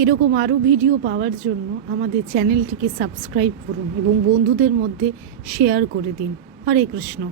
এরকম আরও ভিডিও পাওয়ার জন্য আমাদের চ্যানেলটিকে সাবস্ক্রাইব করুন এবং বন্ধুদের মধ্যে শেয়ার করে দিন। হরে কৃষ্ণ।